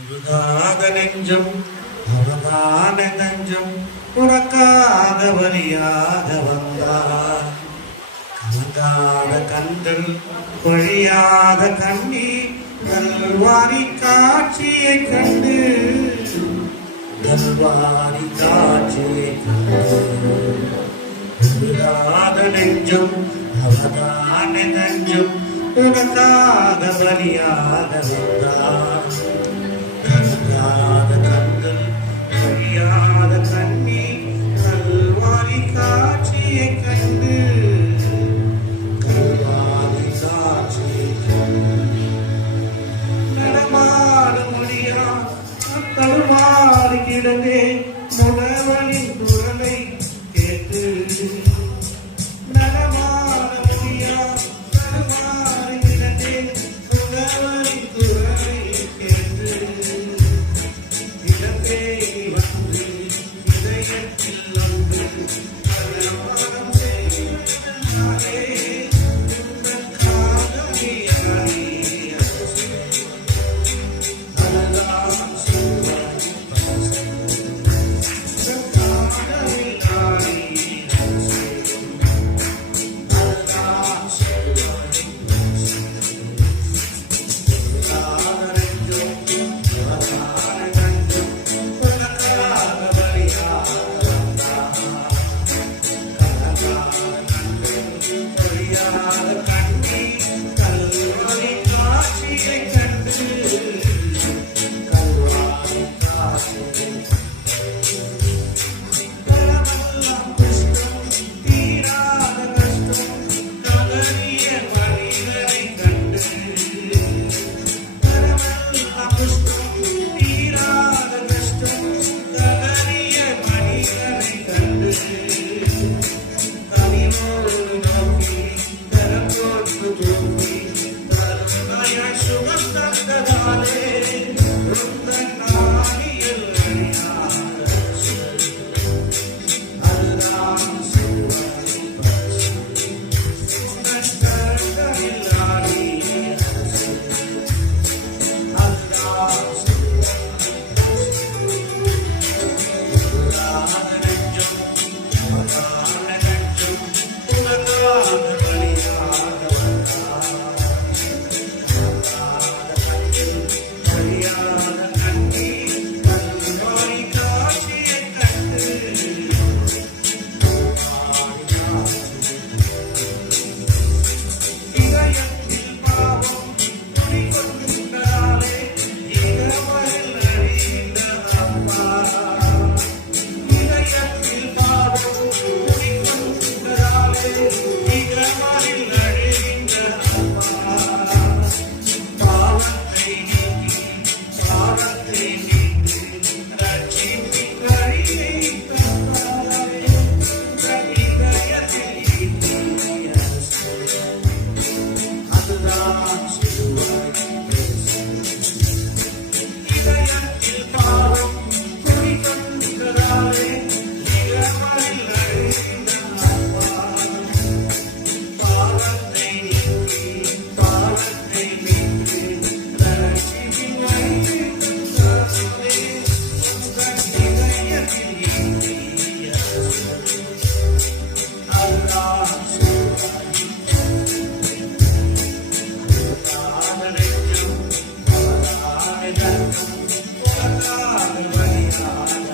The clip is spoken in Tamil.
உருகாத நெஞ்சம் அவதான நெஞ்சம் உனக்காக வழியாக வந்தார். கலங்காத கண்கள் பொழியாத கண்ணீர் கல்வாரி காட்சியை கண்டு கல்வாரி காட்சியை கண்டு உருகாத நெஞ்சம் அவதான நெஞ்சம் உனக்காக வழியாக வந்தார். கலங்காத கண்கள் பொழியாத கண்ணீர் கல்வாரி காட்சியை கண்டு கல்வாரி காட்சியை கண்டு நடமாட முடியா தடுமாறி கிடந்தே முடவனின் குரலை கேட்டு நடமாட முடியா தடுமாறி கிடந்தே முடவனின் குரலை கேட்டு இழந்தே வந்து இதயத்தில் வந்து கருணாகம் செய்தாரே உங்கள் காதலியாரே Hallelujah.